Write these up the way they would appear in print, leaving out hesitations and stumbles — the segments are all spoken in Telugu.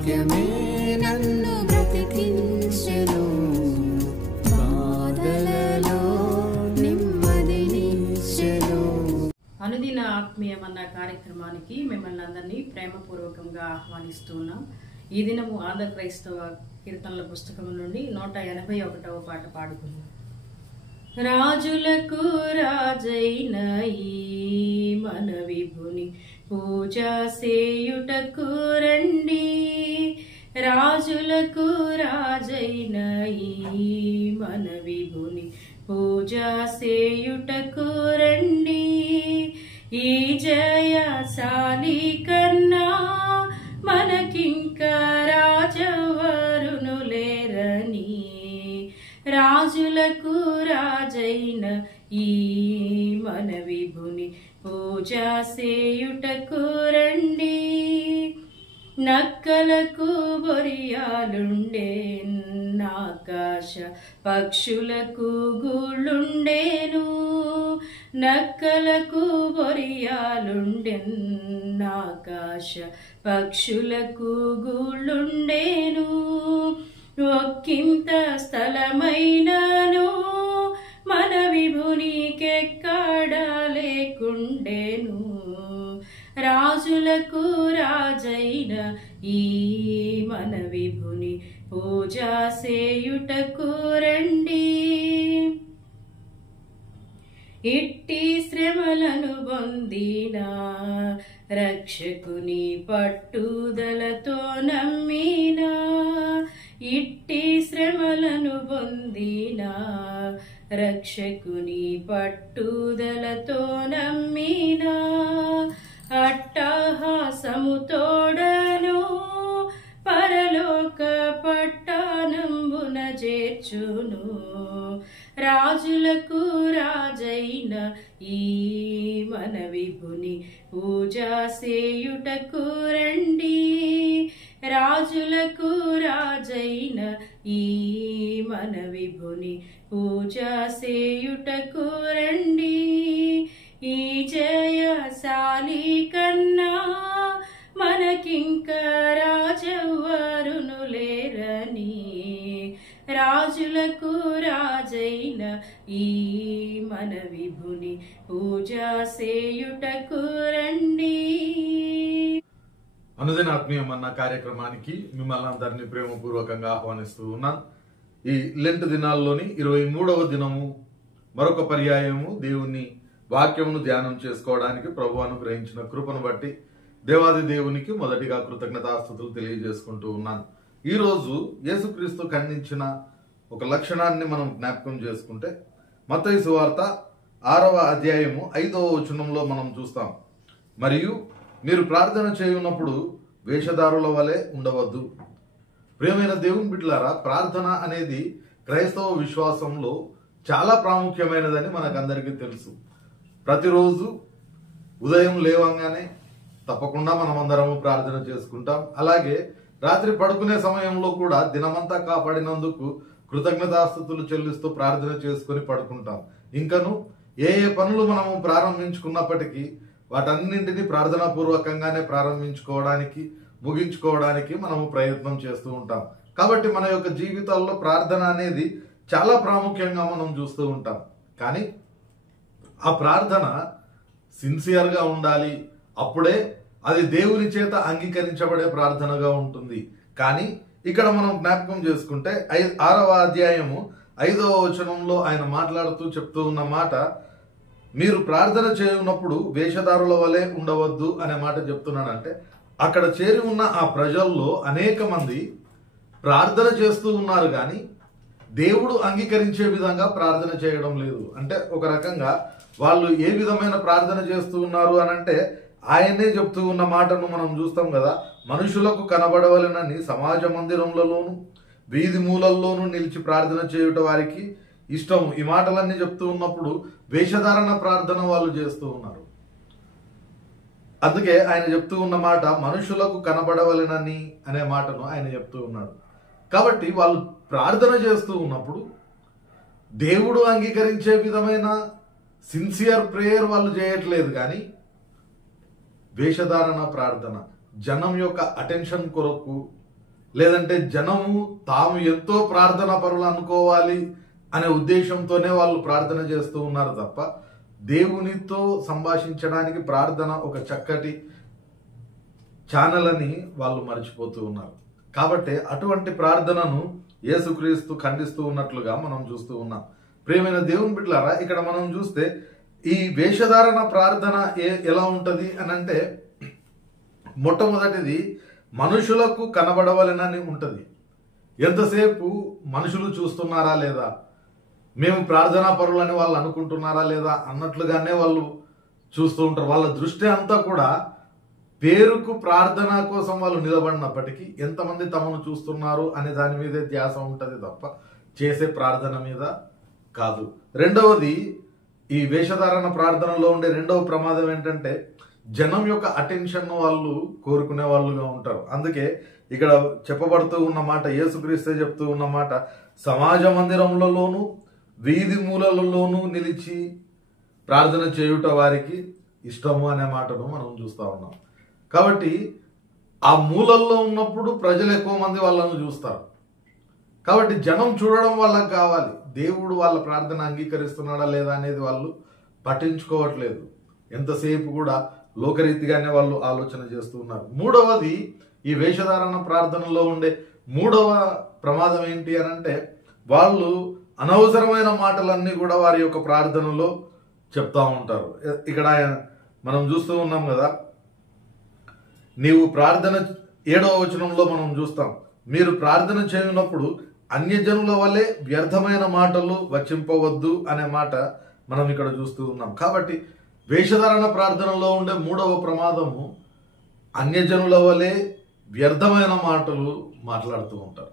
వాక్యమే నన్ను బ్రతికించెను, బాధలలో నెమ్మదినిచ్చెను. అనుదిన ఆత్మీయమన్న కార్యక్రమానికి మిమ్మల్ని అందరినీ ప్రేమపూర్వకంగా ఆహ్వానిస్తున్నాం. ఈ దినము ఆంధ్ర క్రైస్తవ కీర్తనల పుస్తకం నుండి 181వ పాట పాడుకుందాం. రాజులకు రాజైన ఈ మన విభుని పూజ సేయుటకు రండి, రాజులకు రాజైన ఈ మన విభుని పూజ సేయుటకు రండి. ఈ జయశాలి కన్నా మనకింక రాజవరును లేరని, రాజులకు రాజైన ఈ మన విభుని పూజ సేయుటకు రండి. నక్కలకు బొరియాలుండేనాకాశ పక్షులకు గూళ్ళుండేను, నక్కలకు బొరియాలుండెనాకాశ పక్షులకు గూళ్ళుండేను. ఒక్కింత స్థలమైనను మన విభునికెక్కడ లేకుండేను, రాజులకు రాజైన ఈ మన విభుని పూజ సేయుటకు రండి. ఇట్టి శ్రమలను పొందిన రక్షకుని పట్టుదలతో నమ్మిన, ఇట్టి శ్రమలను పొందిన రక్షకుని పట్టుదలతో నమ్మిన, అట్టహాసము తోడను పరలోక పట్టణంబున చేర్చును, రాజులకు రాజైన ఈ మన విభుని పూజ సేయుటకు రండి, రాజులకు రాజైన ఈ మన విభుని పూజ సేయుటకు రండి. ఈ జయశాలి కన్నా మనకింక రాజవరును లేరని, రాజులకు రాజైన ఈ మన విభుని పూజ సేయుటకు రండి. అనుదిన ఆత్మీయమన్న కార్యక్రమానికి మిమ్మల్ని అందరినీ ప్రేమపూర్వకంగా ఆహ్వానిస్తూ ఉన్నాను. ఈ లెంట్ దినాల్లోని 23వ దినము మరొక పర్యాయము దేవుని వాక్యమును ధ్యానం చేసుకోవడానికి ప్రభు అనుగ్రహించిన కృపను బట్టి దేవాది దేవునికి మొదటిగా కృతజ్ఞతాస్తుతులు తెలియజేసుకుంటూ ఉన్నాను. ఈరోజు యేసుక్రీస్తు ఖండించిన ఒక లక్షణాన్ని మనం జ్ఞాపకం చేసుకుంటే మత్తయి సువార్త 6వ అధ్యాయము 5వ వచనంలో మనం చూస్తాం. మరియు మీరు ప్రార్థన చేయున్నప్పుడు వేషధారుల వలె ఉండవద్దు. ప్రియమైన దేవుని బిడ్డలారా, ప్రార్థన అనేది క్రైస్తవ విశ్వాసంలో చాలా ప్రాముఖ్యమైనదని మనకందరికీ తెలుసు. ప్రతిరోజు ఉదయం లేవంగానే తప్పకుండా మనం అందరము ప్రార్థన చేసుకుంటాం. అలాగే రాత్రి పడుకునే సమయంలో కూడా దినమంతా కాపాడినందుకు కృతజ్ఞతాస్తుతులు చెల్లిస్తూ ప్రార్థన చేసుకుని పడుకుంటాం. ఇంకను ఏ ఏ పనులు మనము ప్రారంభించుకున్నప్పటికీ వాటన్నింటినీ ప్రార్థనా పూర్వకంగానే ప్రారంభించుకోవడానికి ముగించుకోవడానికి మనము ప్రయత్నం చేస్తూ ఉంటాం. కాబట్టి మన యొక్క జీవితాల్లో ప్రార్థన అనేది చాలా ప్రాముఖ్యంగా మనం చూస్తూ ఉంటాం. కానీ ఆ ప్రార్థన సిన్సియర్గా ఉండాలి, అప్పుడే అది దేవుని చేత అంగీకరించబడే ప్రార్థనగా ఉంటుంది. కానీ ఇక్కడ మనం జ్ఞాపకం చేసుకుంటే 6వ అధ్యాయము 5వ వచనంలో ఆయన మాట్లాడుతూ చెప్తూ ఉన్న మాట, మీరు ప్రార్థన చేయున్నప్పుడు వేషధారుల వలె ఉండవద్దు అనే మాట చెప్తున్నాడంటే, అక్కడ చేరి ఉన్న ఆ ప్రజల్లో అనేక మంది ప్రార్థన చేస్తూ ఉన్నారు కానీ దేవుడు అంగీకరించే విధంగా ప్రార్థన చేయడం లేదు. అంటే ఒక రకంగా వాళ్ళు ఏ విధమైన ప్రార్థన చేస్తూ ఉన్నారు అనంటే, ఆయనే చెప్తూ ఉన్న మాటను మనం చూస్తాం కదా, మనుషులకు కనబడవలెనని సమాజ మందిరములలోను వీధి మూలల్లోనూ నిలిచి ప్రార్థన చేయుట వారికి ఇష్టం. ఈ మాటలన్నీ చెప్తూ ఉన్నప్పుడు వేషధారణ ప్రార్థన వాళ్ళు చేస్తూ ఉన్నారు. అందుకే ఆయన చెప్తూ ఉన్న మాట మనుషులకు కనబడవలెనని అనే మాటను ఆయన చెప్తూ ఉన్నాడు. కాబట్టి వాళ్ళు ప్రార్థన చేస్తూ ఉన్నప్పుడు దేవుడు అంగీకరించే విధమైన సిన్సియర్ ప్రేయర్ వాళ్ళు చేయట్లేదు, కానీ వేషధారణ ప్రార్థన, జనం యొక్క అటెన్షన్ కొరకు లేదంటే జనము తాము ఎంతో ప్రార్థనా పరులు అనుకోవాలి అనే ఉద్దేశంతోనే వాళ్ళు ప్రార్థన చేస్తూ ఉన్నారు తప్ప దేవునితో సంభాషించడానికి ప్రార్థన ఒక చక్కటి ఛానల్ అని వాళ్ళు మర్చిపోతూ ఉన్నారు. కాబట్టి అటువంటి ప్రార్థనను యేసుక్రీస్తు ఖండిస్తూ ఉన్నట్లుగా మనం చూస్తూ ఉన్నాం. ప్రియమైన దేవుని బిడ్డలారా, ఇక్కడ మనం చూస్తే ఈ వేషధారణ ప్రార్థన ఎలా ఉంటది అని అంటే, మొట్టమొదటిది మనుషులకు కనబడవలెనని ఉంటది. ఎంతసేపు మనుషులు చూస్తున్నారా లేదా, మేము ప్రార్థనా పరులని వాళ్ళు అనుకుంటున్నారా లేదా అన్నట్లుగానే వాళ్ళు చూస్తూ ఉంటారు. వాళ్ళ దృష్టి అంతా కూడా పేరుకు ప్రార్థన కోసం వాళ్ళు నిలబడినప్పటికీ ఎంతమంది తమను చూస్తున్నారు అనే దాని మీదే ధ్యాస ఉంటది తప్ప చేసే ప్రార్థన మీద కాదు. రెండవది, ఈ వేషధారణ ప్రార్థనలో ఉండే రెండవ ప్రమాదం ఏంటంటే, జనం యొక్క అటెన్షన్ వాళ్ళు కోరుకునే వాళ్ళుగా ఉంటారు. అందుకే ఇక్కడ చెప్పబడుతూ ఉన్న మాట, యేసుక్రీస్తే చెప్తూ ఉన్న మాట, సమాజ మందిరములలోను వీధి మూలలలోనూ నిలిచి ప్రార్థన చేయుట వారికి ఇష్టము అనే మాటను మనం చూస్తూ ఉన్నాం. కాబట్టి ఆ మూలల్లో ఉన్నప్పుడు ప్రజలు ఎక్కువ మంది వాళ్ళను చూస్తారు. కాబట్టి జనం చూడడం వాళ్ళకి కావాలి, దేవుడు వాళ్ళ ప్రార్థన అంగీకరిస్తున్నాడా లేదా అనేది వాళ్ళు పట్టించుకోవట్లేదు. ఎంతసేపు కూడా లోకరీతిగానే వాళ్ళు ఆలోచన చేస్తూ ఉన్నారు. మూడవది, ఈ వేషధారణ ప్రార్థనలో ఉండే మూడవ ప్రమాదం ఏంటి అని అంటే, వాళ్ళు అనవసరమైన మాటలన్నీ కూడా వారి యొక్క ప్రార్థనలో చెప్తా ఉంటారు. ఇక్కడ మనం చూస్తూ ఉన్నాం కదా, నీవు ప్రార్థన 7వ వచనంలో మనం చూస్తాం, మీరు ప్రార్థన చేయనప్పుడు అన్యజనుల వల్లే వ్యర్థమైన మాటలు వచింపవద్దు అనే మాట మనం ఇక్కడ చూస్తూ ఉన్నాం. కాబట్టి వేషధారణ ప్రార్థనలో ఉండే మూడవ ప్రమాదము, అన్యజనుల వల్లే వ్యర్థమైన మాటలు మాట్లాడుతూ ఉంటారు.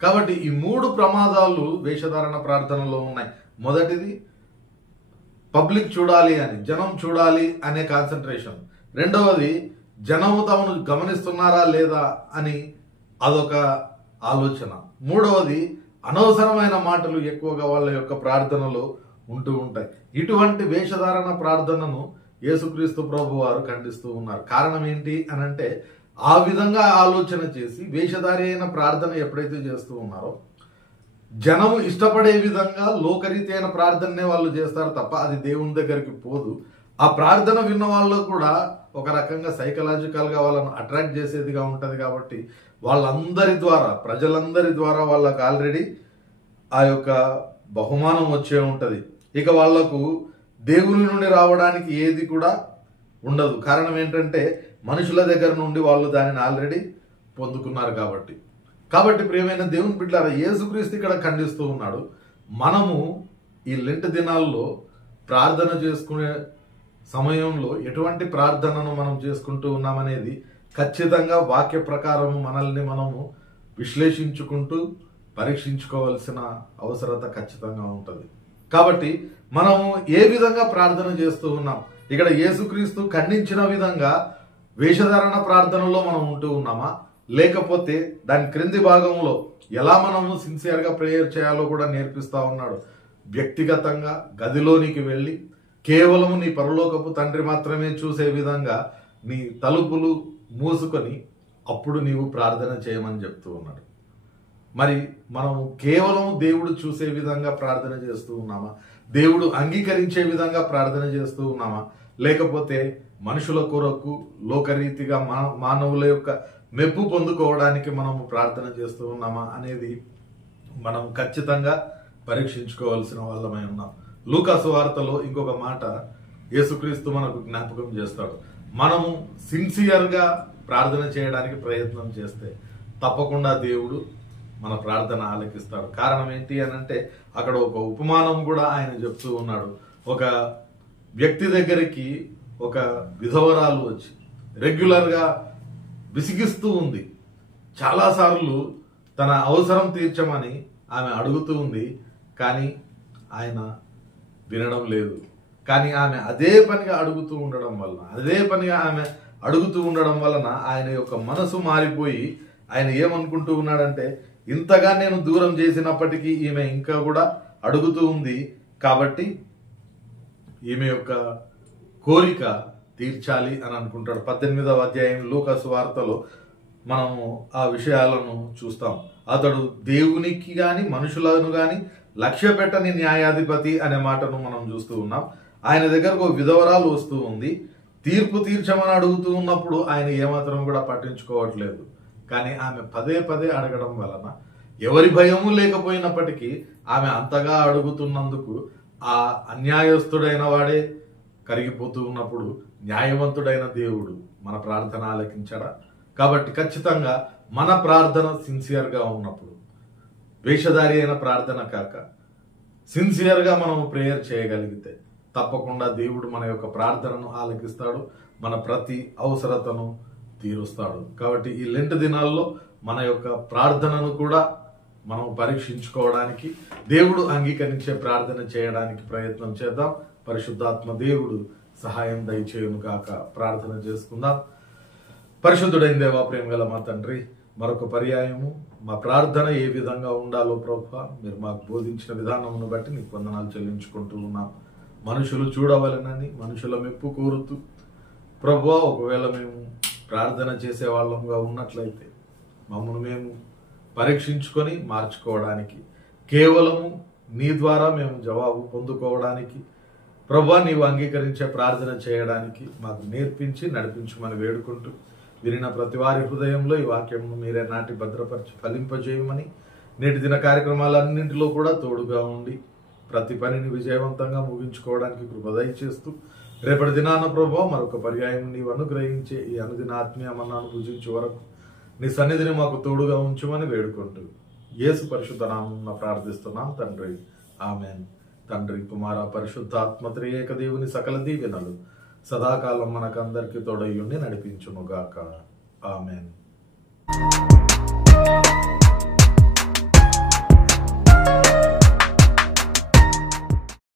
కాబట్టి ఈ మూడు ప్రమాదాలు వేషధారణ ప్రార్థనలో ఉన్నాయి. మొదటిది, పబ్లిక్ చూడాలి అని, జనం చూడాలి అనే కాన్సన్ట్రేషన్. రెండవది, జనము తమను గమనిస్తున్నారా లేదా అని అదొక ఆలోచన. మూడవది, అనవసరమైన మాటలు ఎక్కువగా వాళ్ళ యొక్క ప్రార్థనలో ఉంటూ ఉంటాయి. ఇటువంటి వేషధారణ ప్రార్థనను యేసుక్రీస్తు ప్రభు వారు ఖండిస్తూ ఉన్నారు. కారణం ఏంటి అని అంటే, ఆ విధంగా ఆలోచన చేసి వేషధారి అయిన ప్రార్థన ఎప్పుడైతే చేస్తూ ఉన్నారో, జనము ఇష్టపడే విధంగా లోకరీతి అయిన ప్రార్థననే వాళ్ళు చేస్తారు తప్ప అది దేవుని దగ్గరికి పోదు. ఆ ప్రార్థన విన్న వాళ్ళు కూడా ఒక రకంగా సైకలాజికల్ గా వాళ్ళను అట్రాక్ట్ చేసేదిగా ఉంటది. కాబట్టి వాళ్ళందరి ద్వారా, ప్రజలందరి ద్వారా వాళ్ళకు ఆల్రెడీ ఆ యొక్క బహుమానం వచ్చే ఉంటది. ఇక వాళ్లకు దేవుని నుండి రావడానికి ఏది కూడా ఉండదు. కారణం ఏంటంటే, మనుషుల దగ్గర నుండి వాళ్ళు దానిని ఆల్రెడీ పొందుకున్నారు కాబట్టి ప్రియమైన దేవుని బిడ్డలారా, యేసుక్రీస్తు ఇక్కడ ఖండిస్తూ ఉన్నాడు. మనము ఈ లెంట్ దినాల్లో ప్రార్థన చేసుకునే సమయంలో ఎటువంటి ప్రార్థనను మనం చేసుకుంటూ ఉన్నామనేది ఖచ్చితంగా వాక్య ప్రకారం మనల్ని మనము విశ్లేషించుకుంటూ పరీక్షించుకోవాల్సిన అవసరత ఖచ్చితంగా ఉంటుంది. కాబట్టి మనము ఏ విధంగా ప్రార్థన చేస్తూ ఉన్నాం, ఇక్కడ యేసుక్రీస్తు ఖండించిన విధంగా వేషధారణ ప్రార్థనలో మనం ఉంటూ ఉన్నామా, లేకపోతే దాని క్రింది భాగంలో ఎలా మనము సిన్సియర్గా ప్రేయర్ చేయాలో కూడా నేర్పిస్తా ఉన్నాడు. వ్యక్తిగతంగా గదిలోనికి వెళ్ళి కేవలం నీ పరలోకపు తండ్రి మాత్రమే చూసే విధంగా నీ తలుపులు మూసుకొని అప్పుడు నీవు ప్రార్థన చేయమని చెప్తూ ఉన్నాడు. మరి మనము కేవలం దేవుడు చూసే విధంగా ప్రార్థన చేస్తూ ఉన్నామా, దేవుడు అంగీకరించే విధంగా ప్రార్థన చేస్తూ ఉన్నామా, లేకపోతే మనుషుల కొరకు లోకరీతిగా మానవుల యొక్క మెప్పు పొందుకోవడానికి మనము ప్రార్థన చేస్తూ ఉన్నామా అనేది మనం ఖచ్చితంగా పరీక్షించుకోవాల్సిన వాళ్ళమై ఉన్నాం. లూకా సువార్తలో ఇంకొక మాట యేసుక్రీస్తు మనకు జ్ఞాపకం చేస్తాడు. మనము సిన్సియర్గా ప్రార్థన చేయడానికి ప్రయత్నం చేస్తే తప్పకుండా దేవుడు మన ప్రార్థన ఆలకిస్తాడు. కారణం ఏంటి అని అంటే, అక్కడ ఒక ఉపమానం కూడా ఆయన చెప్తూ ఉన్నాడు. ఒక వ్యక్తి దగ్గరికి ఒక విధవరాలు వచ్చి రెగ్యులర్గా విసిగిస్తూ ఉంది. చాలాసార్లు తన అవసరం తీర్చమని ఆమె అడుగుతూ ఉంది, కానీ ఆయన వినడం లేదు. కానీ ఆమె అదే పనిగా అడుగుతూ ఉండడం వలన ఆయన యొక్క మనసు మారిపోయి ఆయన ఏమనుకుంటూ ఉన్నాడంటే, ఇంతగా నేను దూరం చేసినప్పటికీ ఈమె ఇంకా కూడా అడుగుతూ ఉంది, కాబట్టి ఈమె యొక్క కోరిక తీర్చాలి అని అనుకుంటాడు. 18వ అధ్యాయం లూకా సువార్తలో మనము ఆ విషయాలను చూస్తాం. అతడు దేవునికి గాని మనుషులను గాని లక్ష్య పెట్టని న్యాయాధిపతి అనే మాటను మనం చూస్తూ ఉన్నాం. ఆయన దగ్గరకు ఒక విధవరాలు వస్తూ ఉంది. తీర్పు తీర్చమని అడుగుతూ ఉన్నప్పుడు ఆయన ఏమాత్రం కూడా పట్టించుకోవట్లేదు. కానీ ఆమె పదే పదే అడగడం వలన ఎవరి భయము లేకపోయినప్పటికీ ఆమె అంతగా అడుగుతున్నందుకు ఆ అన్యాయస్తుడైన వాడే కరిగిపోతూ ఉన్నప్పుడు న్యాయవంతుడైన దేవుడు మన ప్రార్థన ఆలకించడా? కాబట్టి ఖచ్చితంగా మన ప్రార్థన సిన్సియర్గా ఉన్నప్పుడు, వేషధారి అయిన ప్రార్థన కాక సిన్సియర్గా మనం ప్రేయర్ చేయగలిగితే తప్పకుండా దేవుడు మన యొక్క ప్రార్థనను ఆలకిస్తాడు, మన ప్రతి అవసరతను తీరుస్తాడు. కాబట్టి ఈ లెంట్ దినాల్లో మన యొక్క ప్రార్థనను కూడా మనం పరీక్షించుకోవడానికి, దేవుడు అంగీకరించే ప్రార్థన చేయడానికి ప్రయత్నం చేద్దాం. పరిశుద్ధాత్మ దేవుడు సహాయం దయచేయును కాక. ప్రార్థన చేసుకుందాం. పరిశుద్ధుడైన దేవా, ప్రేమ గల మా తండ్రి, మరొక పర్యాయము మా ప్రార్థన ఏ విధంగా ఉండాలో ప్రభువా మీరు మాకు బోధించిన విధానమును బట్టి నీకు వందనాలు చెల్లించుకుంటూ ఉన్నాం. మనుషులు చూడవలెనని మనుషుల మెప్పు కోరుతూ ప్రభువా, ఒకవేళ మేము ప్రార్థన చేసే వాళ్ళంగా ఉన్నట్లయితే మమ్మల్ని మేము పరీక్షించుకొని మార్చుకోవడానికి, కేవలము నీ ద్వారా మేము జవాబు పొందుకోవడానికి, ప్రభువా నీవు అంగీకరించే ప్రార్థన చేయడానికి మాకు నేర్పించి నడిపించమని వేడుకుంటూ, వినిన ప్రతి వారి హృదయంలో ఈ వాక్యమును మీరే నాటి భద్రపరిచి ఫలింపజేయమని, నేటి దిన కార్యక్రమాలన్నింటిలో కూడా తోడుగా ఉండి ప్రతి పనిని విజయవంతంగా ముగించుకోవడానికి కృప దయచేస్తూ, రేపటి దినాన ప్రభువా మరొక పర్యాయం నీవు అనుగ్రహించే ఈ అనుదిన ఆత్మీయమన్నాను భుజించే వరకు నీ సన్నిధిని మాకు తోడుగా ఉంచమని వేడుకుంటూ యేసు పరిశుద్ధ నామమున ప్రార్థిస్తున్నాం తండ్రి, ఆమెన్. తండ్రి, కుమార, పరిశుద్ధాత్మ త్రియేక దేవుని సకల దీవెనలు సదాకాలం మనకందరికి తోడయ్యుండి నడిపించునుగాక. ఆమెన్.